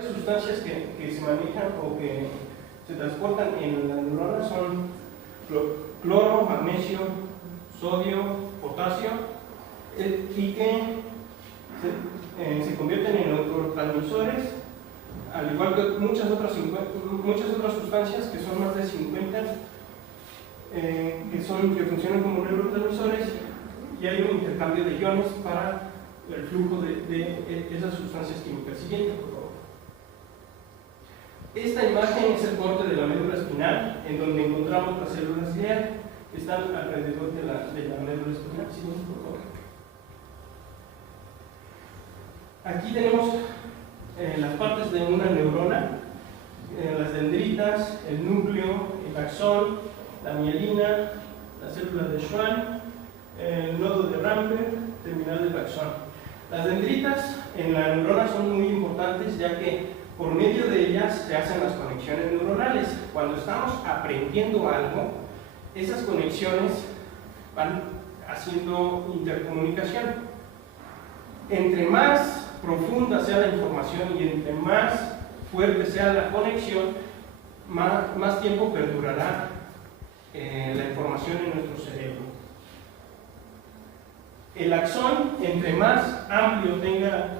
Las sustancias que se manejan o que se transportan en la neurona son cloro, magnesio, sodio, potasio, y que se convierten en neurotransmisores, al igual que muchas otras sustancias, que son más de 50, que funcionan como neurotransmisores, y hay un intercambio de iones para el flujo de esas sustancias químicas. Siguiente, por favor. Esta imagen es el corte de la médula espinal, en donde encontramos las células glial que están alrededor de la médula espinal. Siguiente, por favor. Aquí tenemos las partes de una neurona, las dendritas, el núcleo, el axón, la mielina, la célula de Schwann, el nodo de Ramper, terminal del axón. Las dendritas en la neurona son muy importantes, ya que por medio de ellas se hacen las conexiones neuronales. Cuando estamos aprendiendo algo, esas conexiones van haciendo intercomunicación. Entre más profunda sea la información y entre más fuerte sea la conexión, más tiempo perdurará la información en nuestro cerebro. El axón, entre más amplio tenga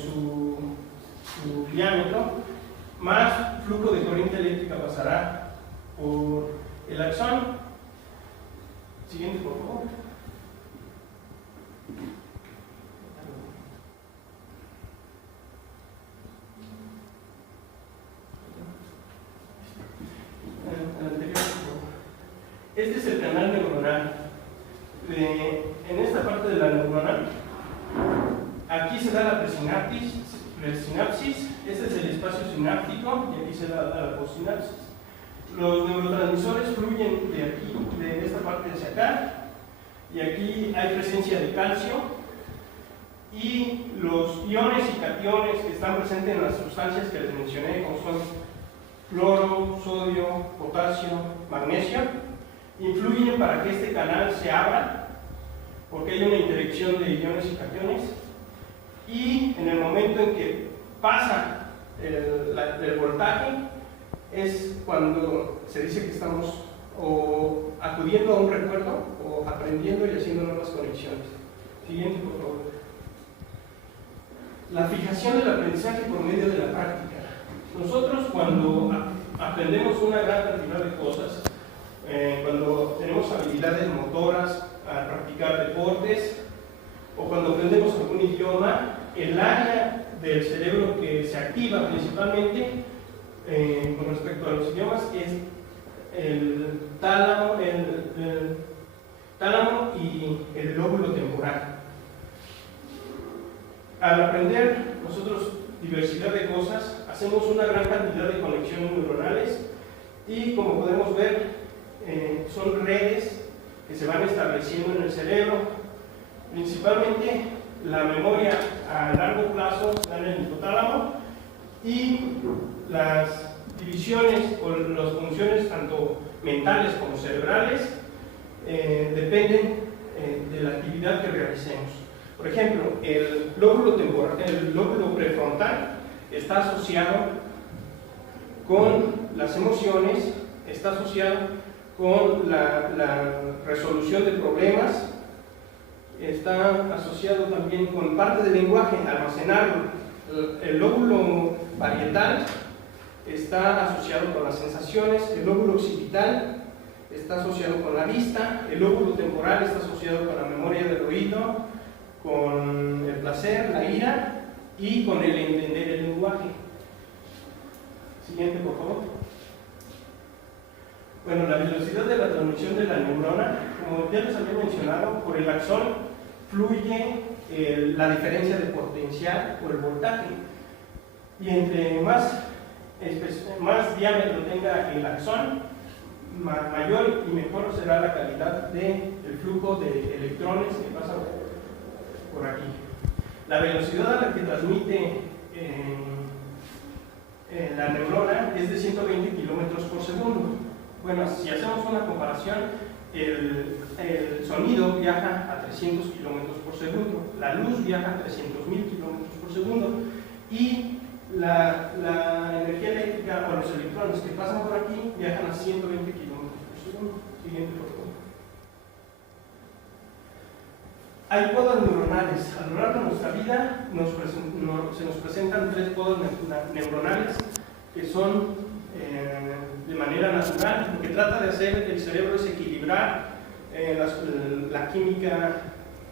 su diámetro, más flujo de corriente eléctrica pasará por el axón. Siguiente, por favor. Este es el canal neuronal. En esta parte de la neurona, aquí se da la presinapsis, este es el espacio sináptico, y aquí se da la postsinapsis. Los neurotransmisores fluyen de aquí, de esta parte hacia acá, y aquí hay presencia de calcio, y los iones y cationes que están presentes en las sustancias que les mencioné, como son cloro, sodio, potasio, magnesio, influyen para que este canal se abra, porque hay una interacción de iones y cationes, y en el momento en que pasa el voltaje es cuando se dice que estamos o acudiendo a un recuerdo o aprendiendo y haciendo nuevas conexiones. Siguiente, por favor. La fijación del aprendizaje por medio de la práctica. Nosotros, cuando aprendemos una gran cantidad de cosas, cuando tenemos habilidades motoras al practicar deportes, o cuando aprendemos algún idioma, el área del cerebro que se activa principalmente con respecto a los idiomas es el tálamo y el lóbulo temporal. Al aprender nosotros diversidad de cosas, hacemos una gran cantidad de conexiones neuronales y, como podemos ver, son redes que se van estableciendo en el cerebro. Principalmente la memoria a largo plazo está en el hipotálamo, y las divisiones o las funciones tanto mentales como cerebrales dependen de la actividad que realicemos. Por ejemplo, el lóbulo temporal, el lóbulo prefrontal está asociado con las emociones, está asociado con la resolución de problemas, está asociado también con parte del lenguaje, almacenarlo. El lóbulo parietal está asociado con las sensaciones, el lóbulo occipital está asociado con la vista, el lóbulo temporal está asociado con la memoria del oído, con el placer, la ira y con el entender el lenguaje. Siguiente, por favor. Bueno, la velocidad de la transmisión de la neurona, como ya les había mencionado, por el axón fluye la diferencia de potencial por el voltaje, y entre más diámetro tenga el axón, mayor y mejor será la calidad del flujo de electrones que pasan por aquí. La velocidad a la que transmite la neurona es de 120 kilómetros por segundo. Bueno, si hacemos una comparación, el sonido viaja a 300 kilómetros por segundo, la luz viaja a 300.000 kilómetros por segundo, y La energía eléctrica o los electrones que pasan por aquí viajan a 120 kilómetros por segundo. Siguiente, por favor. Hay podas neuronales. A lo largo de nuestra vida se nos presentan 3 podas neuronales que son de manera natural. Lo que trata de hacer el cerebro es equilibrar la química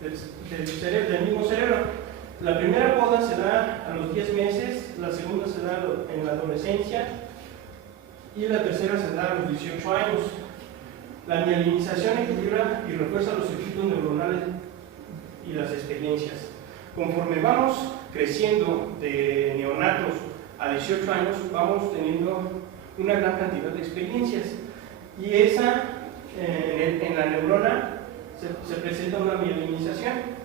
del mismo cerebro. La primera poda se da a los 10 meses, la segunda se da en la adolescencia y la tercera se da a los 18 años. La mielinización equilibra y refuerza los circuitos neuronales y las experiencias. Conforme vamos creciendo de neonatos a 18 años, vamos teniendo una gran cantidad de experiencias y esa, en la neurona se presenta una mielinización.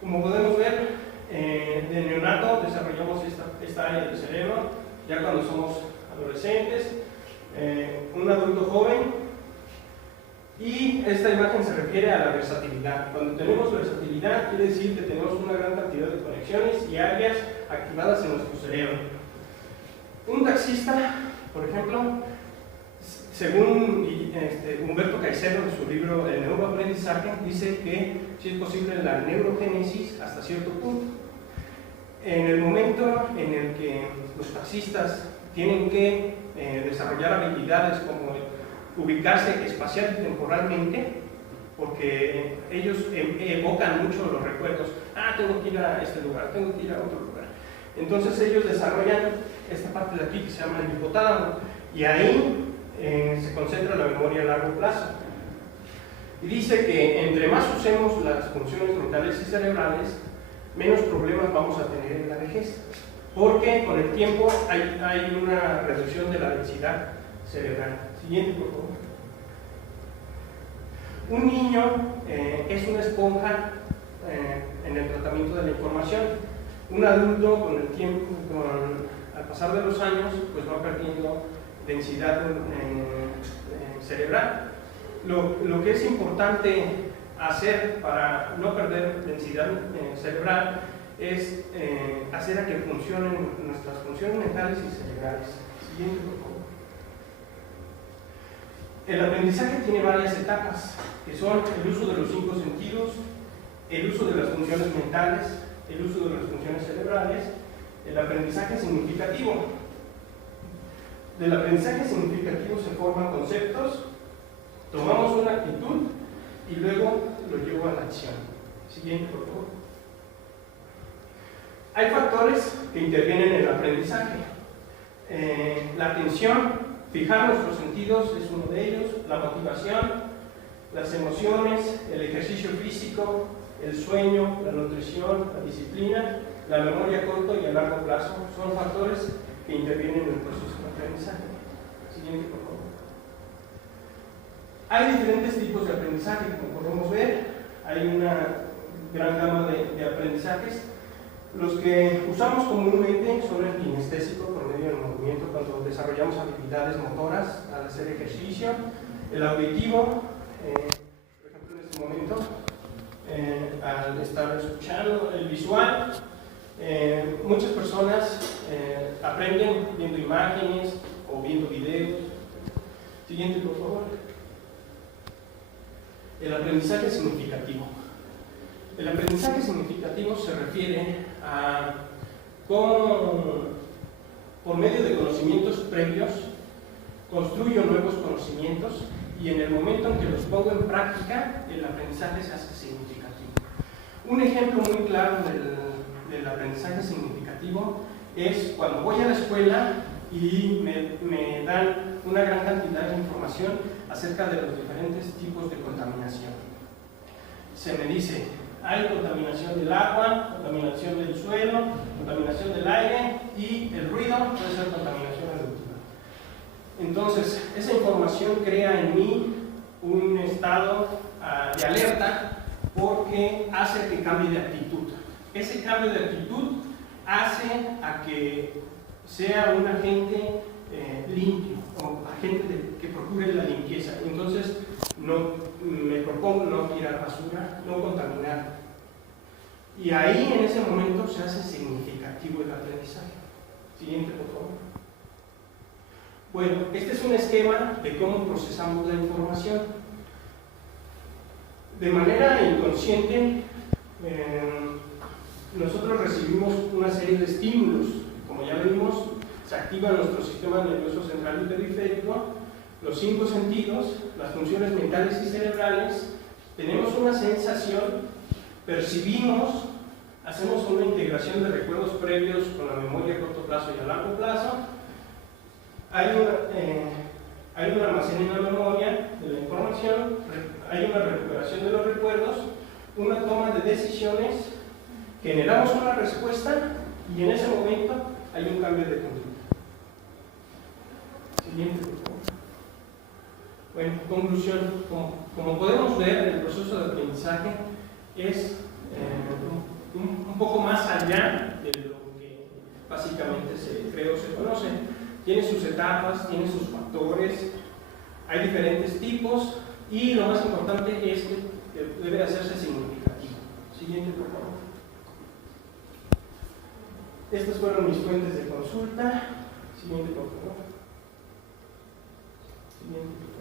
Como podemos ver, de neonato desarrollamos esta área del cerebro, ya cuando somos adolescentes, un adulto joven, y esta imagen se refiere a la versatilidad. Cuando tenemos versatilidad, quiere decir que tenemos una gran cantidad de conexiones y áreas activadas en nuestro cerebro. Un taxista, por ejemplo, según Humberto Caicedo en su libro El neuroaprendizaje, dice que sí es posible la neurogénesis hasta cierto punto. En el momento en el que los taxistas tienen que desarrollar habilidades como ubicarse espacial y temporalmente, porque ellos evocan mucho los recuerdos. Tengo que ir a este lugar, tengo que ir a otro lugar. Entonces ellos desarrollan esta parte de aquí que se llama el hipotálamo, y ahí se concentra la memoria a largo plazo. Y dice que entre más usemos las funciones mentales y cerebrales, menos problemas vamos a tener en la vejez, porque con el tiempo hay una reducción de la densidad cerebral. Siguiente, por favor. Un niño es una esponja en el tratamiento de la información. Un adulto, con el tiempo, al pasar de los años, pues va perdiendo densidad cerebral. Lo que es importante hacer para no perder densidad cerebral es hacer a que funcionen nuestras funciones mentales y cerebrales. Siguiente, por favor. El aprendizaje tiene varias etapas, que son el uso de los 5 sentidos, el uso de las funciones mentales, el uso de las funciones cerebrales, el aprendizaje significativo. Del aprendizaje significativo se forman conceptos, tomamos una actitud y luego lo llevo a la acción. Siguiente, por favor. Hay factores que intervienen en el aprendizaje. La atención, fijar nuestros sentidos es uno de ellos, la motivación, las emociones, el ejercicio físico, el sueño, la nutrición, la disciplina, la memoria a corto y a largo plazo son factores que intervienen en el proceso de aprendizaje. Siguiente, por favor. Hay diferentes tipos de aprendizaje, como podemos ver, hay una gran gama de aprendizajes. Los que usamos comúnmente son el kinestésico, por medio del movimiento, cuando desarrollamos habilidades motoras al hacer ejercicio, el auditivo, por ejemplo en este momento, al estar escuchando, el visual. Muchas personas aprenden viendo imágenes o viendo videos. Siguiente, por favor. El aprendizaje significativo. El aprendizaje significativo se refiere a cómo, por medio de conocimientos previos, construyo nuevos conocimientos y en el momento en que los pongo en práctica, el aprendizaje se hace significativo. Un ejemplo muy claro del aprendizaje significativo es cuando voy a la escuela y me dan una gran cantidad de información acerca de los diferentes tipos de contaminación. Se me dice, hay contaminación del agua, contaminación del suelo, contaminación del aire y el ruido puede ser contaminación auditiva. Entonces, esa información crea en mí un estado de alerta porque hace que cambie de actitud. Ese cambio de actitud hace a que sea un agente limpio, o agente que procure la limpieza. Entonces, me propongo no tirar basura, no contaminar. Y ahí, en ese momento, se hace significativo. significativo del aprendizaje. Siguiente, por favor. Bueno, este es un esquema de cómo procesamos la información. De manera inconsciente, nosotros recibimos una serie de estímulos. Como ya vimos, se activa nuestro sistema nervioso central y periférico, los 5 sentidos, las funciones mentales y cerebrales, tenemos una sensación, percibimos, hacemos una integración de recuerdos previos con la memoria a corto plazo y a largo plazo, hay un almacén en la memoria de la información, hay una recuperación de los recuerdos, una toma de decisiones, generamos una respuesta y en ese momento hay un cambio de conducta. Siguiente, por favor. Bueno, conclusión. Como podemos ver, el proceso de aprendizaje es un poco más allá de lo que básicamente se cree o se conoce. Tiene sus etapas, tiene sus factores, hay diferentes tipos y lo más importante es que debe hacerse significativo. Siguiente, por favor. Estas fueron mis fuentes de consulta. Siguiente, por favor. Siguiente, por favor.